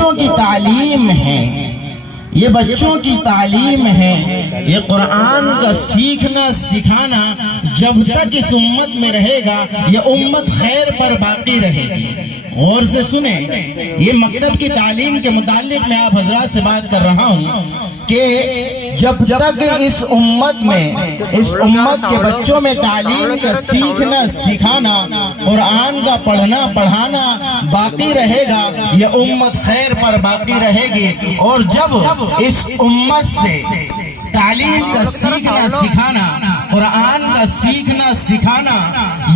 بچوں کی تعلیم ہے، یہ بچوں کی تعلیم ہے، یہ قرآن کا سیکھنا سکھانا جب تک اس امت میں رہے گا یہ امت خیر پر باقی رہے گی۔ غور سے سنیں، یہ مکتب کی تعلیم کے متعلق میں آپ حضرات سے بات کر رہا ہوں کہ جب تک اس امت میں، اس امت کے بچوں میں تعلیم کا سیکھنا سکھانا، قرآن کا پڑھنا پڑھانا باقی رہے گا یہ امت خیر پر باقی رہے گی۔ اور جب اس امت سے تعلیم کا سیکھنا سکھانا، قرآن کا سیکھنا سکھانا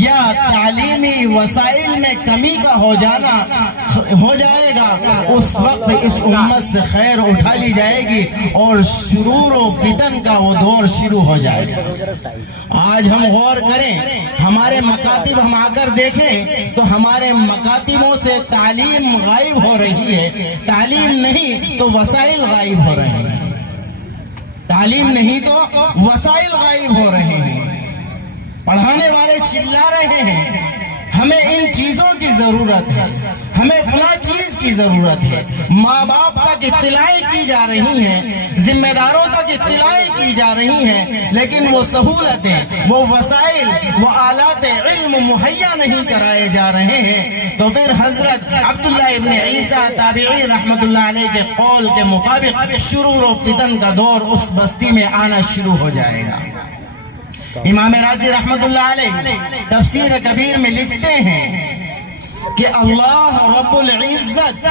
یا تعلیمی وسائل میں کمی کا ہو جائے گا، اس وقت اس امت سے خیر اٹھا لی جائے گی اور شرور و فتن کا وہ دور شروع ہو جائے گا۔ آج ہم غور کریں، ہمارے مکاتب ہم آ کر دیکھیں تو ہمارے مکاتبوں سے تعلیم غائب ہو رہی ہے، تعلیم نہیں تو وسائل غائب ہو رہے ہیں، تعلیم نہیں تو وسائل غائب ہو رہے ہیں، پڑھانے والے چلا رہے ہیں۔ ہمیں ان چیزوں کی ضرورت ہے، ہمیں فلاں چیز کی ضرورت ہے، ماں باپ تک اطلاعیں کی جا رہی ہیں، ذمہ داروں تک اطلاعیں کی جا رہی ہیں، لیکن وہ سہولتیں، وہ وسائل، وہ آلات علم مہیا نہیں کرائے جا رہے ہیں۔ تو پھر حضرت عبداللہ ابن عیسیٰ تابعی رحمت اللہ علیہ کے قول کے مطابق شرور و فتن کا دور اس بستی میں آنا شروع ہو جائے گا۔ امام راضی رحمت اللہ علیہ تفسیر کبیر میں لکھتے ہیں کہ اللہ رب العزت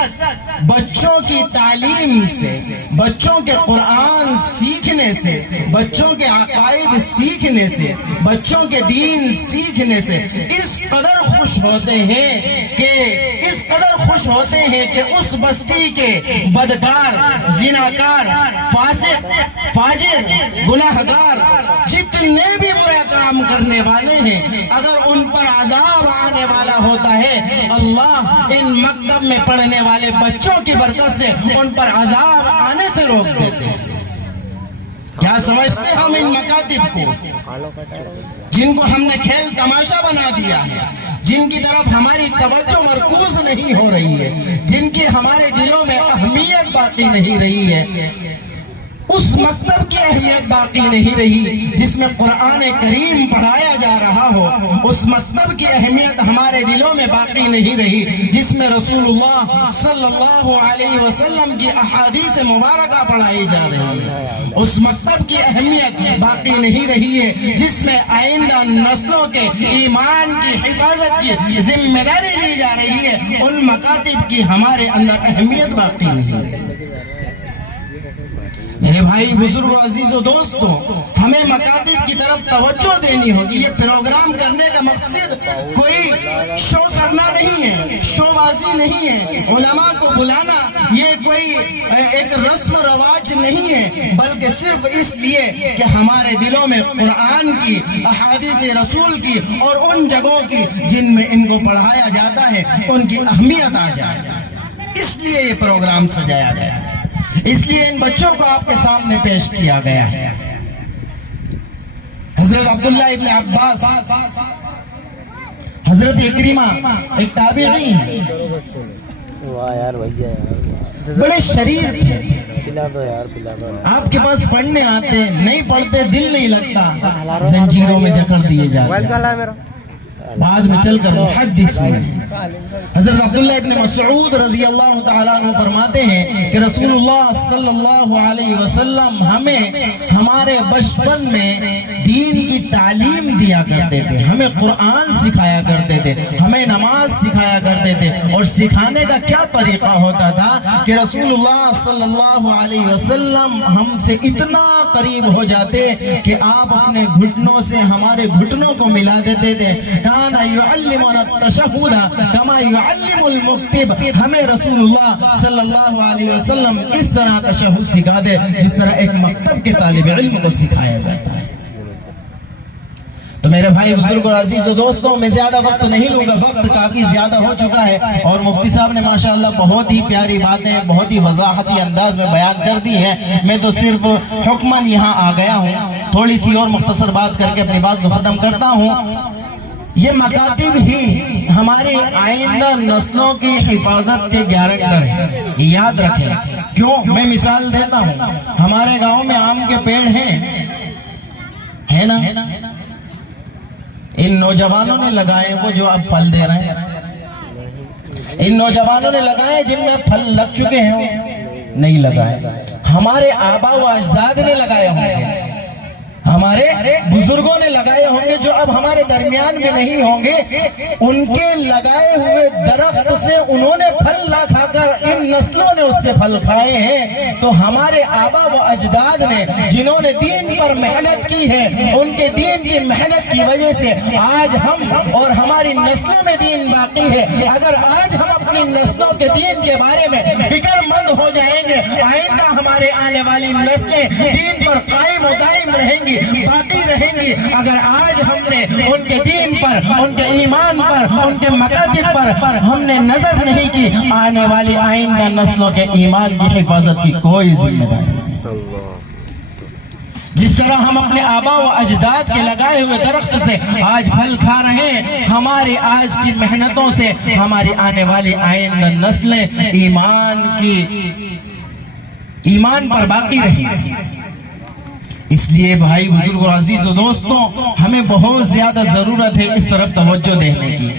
بچوں کی تعلیم سے، بچوں کے قرآن سیکھنے سے، بچوں کے عقائد سیکھنے سے، بچوں کے دین سیکھنے سے اس قدر خوش ہوتے ہیں کہ اس بستی کے بدکار، زناکار، فاسق، فاجر، گناہگار جتنے بھی برے کام کرنے والے ہیں، اگر ان پر عذاب آنے والا ہوتا ہے، اللہ ان مکتب میں پڑھنے والے بچوں کی برکت سے ان پر عذاب آنے سے روک دیتے ہیں۔ کیا سمجھتے ہم ان مکاتب کو، جن کو ہم نے کھیل تماشا بنا دیا ہے، جن کی طرف ہماری توجہ مرکوز نہیں ہو رہی ہے، جن کی ہمارے دلوں میں اہمیت باقی نہیں رہی ہے، اس مکتب کی اہمیت باقی نہیں رہی جس میں قرآن کریم پڑھایا جا رہا ہو، اس مکتب کی اہمیت ہمارے دلوں میں باقی نہیں رہی جس میں رسول اللہ صلی اللہ علیہ وسلم کی احادیث مبارکہ پڑھائی جا رہی ہے، اس مکتب کی اہمیت باقی نہیں رہی ہے جس میں آئندہ نسلوں کے ایمان کی حفاظت کی ذمہ داری لی جا رہی ہے، ان مکاتب کی ہمارے اندر اہمیت باقی نہیں رہی۔ میرے بھائی بزرگ عزیز و دوستوں، ہمیں مکاتب کی طرف توجہ دینی ہوگی۔ یہ پروگرام کرنے کا مقصد کوئی شو کرنا نہیں ہے، شو بازی نہیں ہے، علماء کو بلانا یہ کوئی ایک رسم رواج نہیں ہے، بلکہ صرف اس لیے کہ ہمارے دلوں میں قرآن کی، احادیث رسول کی اور ان جگہوں کی جن میں ان کو پڑھایا جاتا ہے ان کی اہمیت آ جائے، اس لیے یہ پروگرام سجایا گیا ہے، اس لیے ان بچوں کو آپ کے سامنے پیش کیا گیا ہے۔ حضرت عبداللہ ابن عباس، حضرت اکرمہ ایک تابعی ہیں، بڑے شریر تھے، آپ کے پاس پڑھنے آتے، نہیں پڑھتے دل نہیں لگتا، زنجیروں میں جکڑ دیے جاتے، بعد میں چل کر محدث ہوئے۔ حضرت عبداللہ ابن مسعود رضی اللہ تعالیٰ عنہ فرماتے ہیں کہ رسول اللہ صلی اللہ علیہ وسلم ہمیں ہمارے بچپن میں دین کی تعلیم دیا کرتے تھے، ہمیں قرآن سکھایا کرتے تھے، ہمیں نماز سکھایا کرتے تھے، اور سکھانے کا کیا طریقہ ہوتا تھا کہ رسول اللہ صلی اللہ علیہ وسلم ہم سے اتنا قریب ہو جاتے کہ آپ اپنے گھٹنوں سے ہمارے گھٹنوں کو ملا دیتے تھے۔ کان یعلمنا التشہد کما یعلم المکتب، ہمیں رسول اللہ صلی اللہ علیہ وسلم اس طرح تشہد سکھا دے جس طرح ایک مکتب کے طالب علم کو سکھایا جاتا ہے۔ تو میرے بھائی بزرگ اور عزیز و دوستوں، میں زیادہ وقت نہیں لوں گا، وقت کافی زیادہ ہو چکا ہے، اور مفتی صاحب نے ماشاءاللہ بہت ہی پیاری باتیں بہت ہی وضاحتی انداز میں بیان کر دی ہیں۔ میں تو صرف حکماً یہاں آ گیا ہوں، تھوڑی سی اور مختصر بات کر کے اپنی بات کو ختم کرتا ہوں۔ یہ مکاتب ہی ہماری آئندہ نسلوں کی حفاظت کے گارنٹر ہیں، یاد رکھیں۔ کیوں؟ میں مثال دیتا ہوں، ہمارے گاؤں میں آم کے پیڑ ہیں نا، ان نوجوانوں نے لگائے وہ جو اب پھل دے رہے ہیں، ان نوجوانوں نے لگائے جن میں پھل لگ چکے ہیں، نہیں لگائے۔ ہمارے آبا و اجداد نے لگائے ہوں گے، ہمارے بزرگوں نے لگائے ہوں گے، جو اب ہمارے درمیان میں نہیں ہوں گے، ان کے لگائے ہوئے درخت سے انہوں نے پھل نہ کھا کر ان نسلوں نے اس سے پھل کھائے ہیں۔ تو ہمارے آبا و اجداد نے جنہوں نے دین پر محنت کی ہے، ان کے دین کی محنت کی وجہ سے آج ہم اور ہماری نسلوں میں دین باقی ہے۔ اگر آج ہم اپنی نسلوں کے دین کے بارے میں فکر مند ہو جائیں گے، آئندہ ہمارے آنے والی نسلیں دین پر قائم و دائم رہیں گی، باقی رہیں گی۔ اگر آج ہم نے ان کے دین پر، ان کے ایمان پر، ان کے مکاتب پر ہم نے نظر نہیں کی، آنے والی آئندہ نسلوں کے ایمان کی حفاظت کی کوئی ذمہ داری نہیں۔ جس طرح ہم اپنے آبا و اجداد کے لگائے ہوئے درخت سے آج پھل کھا رہے ہیں، ہماری آج کی محنتوں سے ہماری آنے والی آئندہ نسلیں ایمان پر باقی رہیں گی۔ اس لیے بھائی بزرگ اور عزیز و دوستوں، ہمیں بہت زیادہ ضرورت ہے اس طرف توجہ دینے کی۔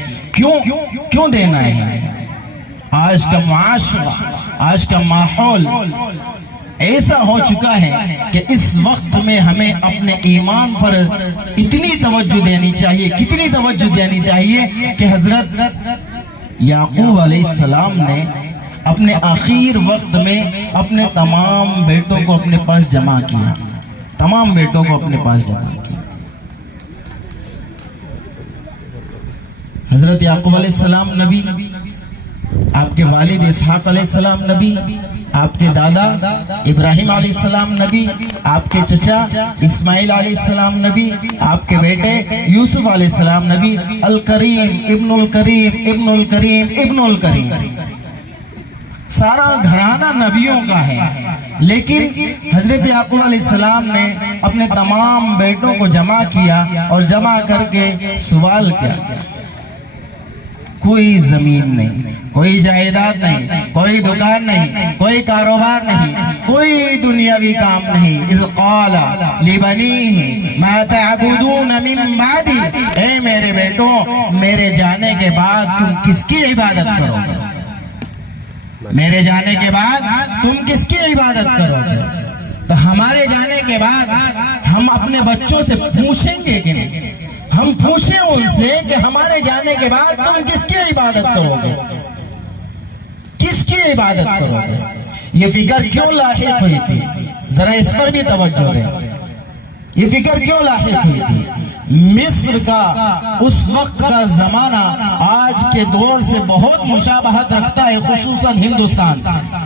کیوں دینا ہے؟ آج کا معاشرہ، آج کا ماحول ایسا ہو چکا ہے کہ اس وقت میں ہمیں اپنے ایمان پر اتنی توجہ دینی چاہیے، کتنی توجہ دینی چاہیے کہ حضرت یعقوب علیہ السلام نے اپنے آخر وقت میں اپنے تمام بیٹوں کو اپنے پاس جمع کیا، تمام بیٹوں کو اپنے پاس جمع کیا۔ حضرت یعقوب علیہ السلام نبی، آپ کے والد اسحاق علیہ السلام نبی، آپ کے دادا ابراہیم علیہ السلام نبی، آپ کے چچا اسماعیل علیہ السلام نبی، آپ کے بیٹے یوسف علیہ السلام نبی، الکریم ابن الکریم ابن الکریم ابن الکریم، سارا گھرانہ نبیوں کا ہے۔ لیکن حضرت یعقوب علیہ السلام نے اپنے تمام بیٹوں کو جمع کیا اور جمع کر کے سوال کیا، کوئی زمین نہیں، کوئی جائیداد نہیں، کوئی دکان نہیں، کوئی کاروبار نہیں، کوئی دنیاوی کام نہیں۔ اذ قال لبنیہ ما تعبدون من بعدی، اے میرے بیٹوں، میرے جانے کے بعد تم کس کی عبادت کرو گے؟ میرے جانے کے بعد تم کس کی عبادت کرو گے؟ تو ہمارے جانے کے بعد ہم اپنے بچوں سے پوچھیں گے کہ نہیں؟ ہم پوچھیں ان سے کہ ہمارے جانے کے بعد تم کس کی عبادت کرو گے؟ کس کی عبادت کرو گے؟ یہ فکر کیوں لاحق ہوئی تھی؟ ذرا اس پر بھی توجہ دیں۔ یہ فکر کیوں لاحق ہوئی تھی؟ مصر کا اس وقت کا زمانہ آج کے دور سے بہت مشابہت رکھتا ہے، خصوصاً ہندوستان سے۔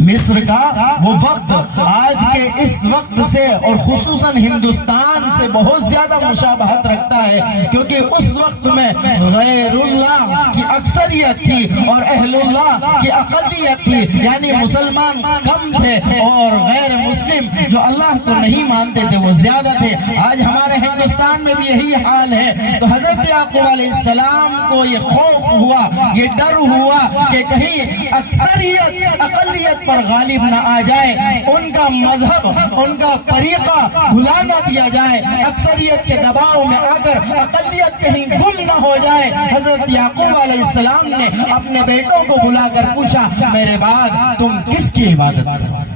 مصر کا وہ وقت آج کے اس وقت سے اور خصوصاً ہندوستان سے بہت زیادہ مشابہت رکھتا ہے، کیونکہ اس وقت میں غیر اللہ کی اکثریت تھی اور اہل اللہ کی اقلیت تھی، یعنی مسلمان کم تھے اور غیر مسلم جو اللہ کو نہیں مانتے تھے وہ زیادہ تھے۔ آج ہمارے ہندوستان میں بھی یہی حال ہے۔ تو حضرت یعقوب علیہ السلام کو یہ خوف ہوا، یہ ڈر ہوا کہ کہیں اکثریت اقلیت پر غالب نہ آ جائے، ان کا مذہب، ان کا طریقہ بھلا نہ دیا جائے، اکثریت کے دباؤ میں آ کر اقلیت کہیں گم نہ ہو جائے۔ حضرت یعقوب علیہ السلام نے اپنے بیٹوں کو بلا کر پوچھا، میرے بعد تم کس کی عبادت کرو؟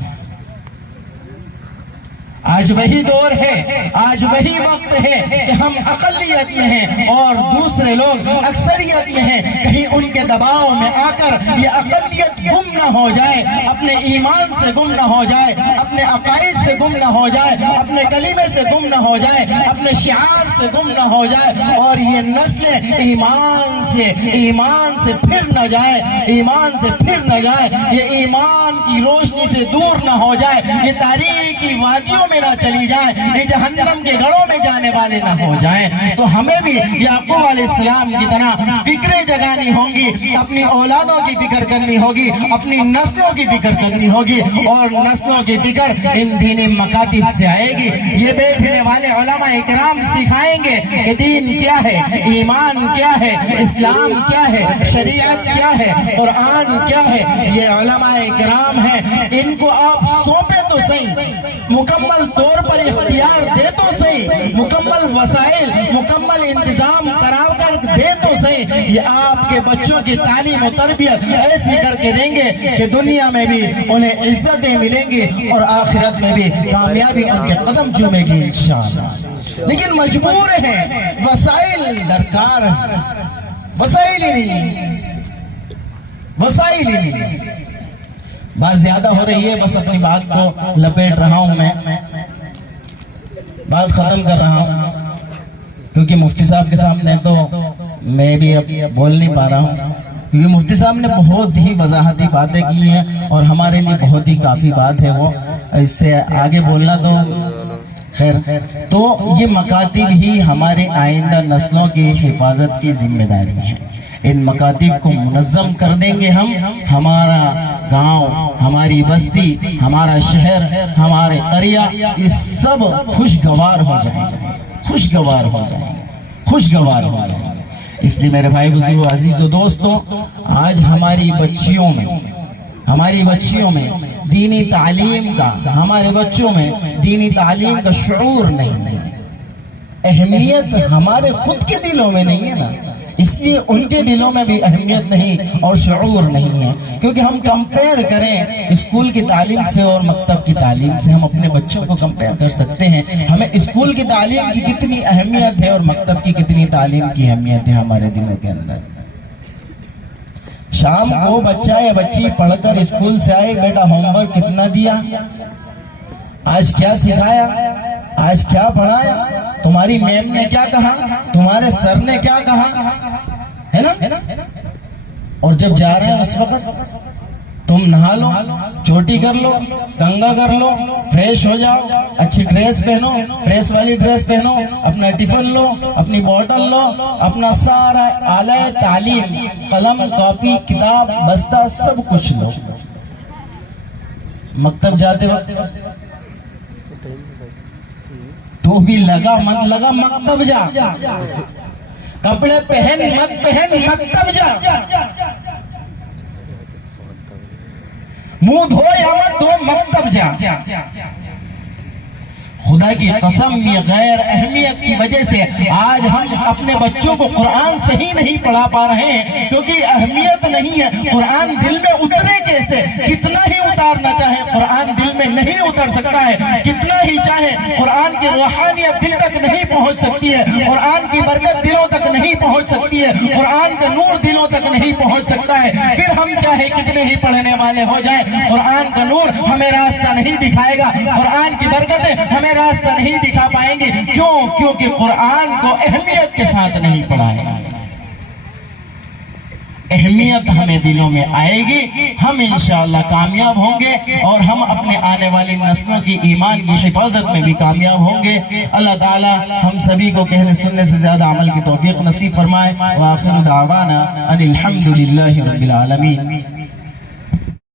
آج وہی دور ہے، آج وہی وقت ہے کہ ہم اقلیت میں ہیں اور دوسرے لوگ اکثریت میں ہیں، کہیں ان کے دباؤ میں آ کر یہ اقلیت گم نہ ہو جائے، اپنے ایمان سے گم نہ ہو جائے، اپنے عقائد سے گم نہ ہو جائے، اپنے کلمے سے گم نہ ہو جائے، اپنے شعار سے گم نہ ہو جائے، اور یہ نسلیں ایمان سے پھر نہ جائے، ایمان سے پھر نہ جائے، یہ ایمان کی روشنی سے دور نہ ہو جائے، یہ تاریکی وادیوں میں نہ چلی جائے، یہ جہنم کے گڑھوں میں جانے والے نہ ہو جائیں۔ تو ہمیں بھی یعقوب علیہ السلام کی طرح فکریں جگانی ہوں گی، اپنی اولادوں کی فکر کرنی ہوگی، اپنی نسلوں کی فکر کرنی ہوگی، اور نسلوں کی فکر ان دینی مکاتب سے آئے گی۔ یہ بیٹھنے والے علماء اکرام سکھائیں گے کہ دین کیا ہے، ایمان کیا ہے، اسلام کیا ہے، شریعت کیا ہے، قرآن کیا ہے۔ یہ علماء اکرام ہیں، ان کو آپ سونپے تو صحیح، مکمل طور پر اختیار دے تو صحیح، مکمل وسائل، مکمل انتظام کرا کر دے تو صحیح، یہ آپ کے بچوں کی تعلیم و تربیت ایسی کر کے دیں گے کہ دنیا میں بھی انہیں عزتیں ملیں گی اور آخرت میں بھی کامیابی ان کے قدم چومے گی انشاءاللہ۔ لیکن مجبور ہیں، وسائل درکار ہیں، وسائل ہی نہیں، وسائل ہی نہیں۔ بات زیادہ ہو رہی ہے، بس اپنی بات کو لپیٹ رہا ہوں، میں بات ختم کر رہا ہوں، کیونکہ مفتی صاحب کے سامنے تو میں بھی اب بول نہیں پا رہا ہوں، کیونکہ مفتی صاحب نے بہت ہی وضاحتی باتیں کی ہیں اور ہمارے لیے بہت ہی کافی بات ہے، وہ اس سے آگے بولنا تو خیر۔ تو یہ مکاتب ہی ہمارے آئندہ نسلوں کی حفاظت کی ذمہ داری ہے۔ ان مکاتب کو منظم کر دیں گے ہم، ہمارا گاؤں، ہماری بستی، ہمارا شہر، ہمارے قریہ، یہ سب خوشگوار ہو جائیں گے، خوشگوار ہو جائیں گے، خوشگوار ہو جائیں گے۔ اس لیے میرے بھائی بزرگ عزیز و دوستو، آج ہماری بچیوں میں دینی تعلیم کا، ہمارے بچوں میں دینی تعلیم کا شعور نہیں ہے، اہمیت ہمارے خود کے دلوں میں نہیں ہے نا، اس لیے ان کے دلوں میں بھی اہمیت نہیں اور شعور نہیں ہے۔ کیونکہ ہم کمپیئر کریں اسکول کی تعلیم سے اور مکتب کی تعلیم سے، ہم اپنے بچوں کو کمپیئر کر سکتے ہیں، ہمیں اسکول کی تعلیم کی کتنی اہمیت ہے اور مکتب کی کتنی تعلیم کی اہمیت ہے ہمارے دلوں کے اندر۔ شام کو بچہ یا بچی پڑھ کر اسکول سے آئے، بیٹا ہوم ورک کتنا دیا، آج کیا سکھایا، آج کیا پڑھایا، تمہاری میم نے کیا کہا، تمہارے سر نے کیا کہا، ہے نا؟ اور جب جا رہے ہیں اس وقت تم نہا لو، چوٹی کر لو، کنگا کر لو، فریش ہو جاؤ، اچھی ڈریس پہنو، پریس والی ڈریس پہنو، اپنا ٹفن لو، اپنی بوٹل لو، اپنا سارا آلہ تعلیم، قلم، کاپی، کتاب، بستہ، سب کچھ لو۔ مکتب جاتے وقت تو بھی لگا مت لگا، مکتب جا، کپڑے پہن مت پہن، مکتب جا، منہ دھو یا مت دھو، مکتب جا۔ خدا کی قسم، یہ غیر اہمیت کی وجہ سے آج ہم اپنے بچوں کو قرآن صحیح نہیں پڑھا پا رہے ہیں، کیونکہ اہمیت نہیں ہے۔ قرآن دل میں اترے کیسے؟ کتنا ہی اتارنا چاہے قرآن دل میں نہیں اتر سکتا ہے، کتنا ہی چاہے قرآن کی روحانیت دل تک نہیں پہنچ سکتی ہے، قرآن کی برکت دلوں تک نہیں پہنچ سکتی ہے، قرآن کا نور دلوں تک نہیں پہنچ سکتا ہے۔ پھر ہم چاہے کتنے ہی پڑھنے والے ہو جائیں، قرآن کا نور ہمیں راستہ نہیں دکھائے گا، قرآن کی برکتیں ہمیں راستہ نہیں دکھا پائیں گے۔ کیوں؟ کیونکہ قرآن کو اہمیت کے ساتھ نہیں پڑھایا۔ اہمیت ہمیں دلوں میں آئے گی، ہم انشاءاللہ کامیاب ہوں گے اور ہم اپنے آنے والی نسلوں کی ایمان کی حفاظت میں بھی کامیاب ہوں گے۔ اللہ تعالی ہم سبھی کو کہنے سننے سے زیادہ عمل کی توفیق نصیب فرمائے۔ وآخر دعوانا ان الحمدللہ رب العالمین۔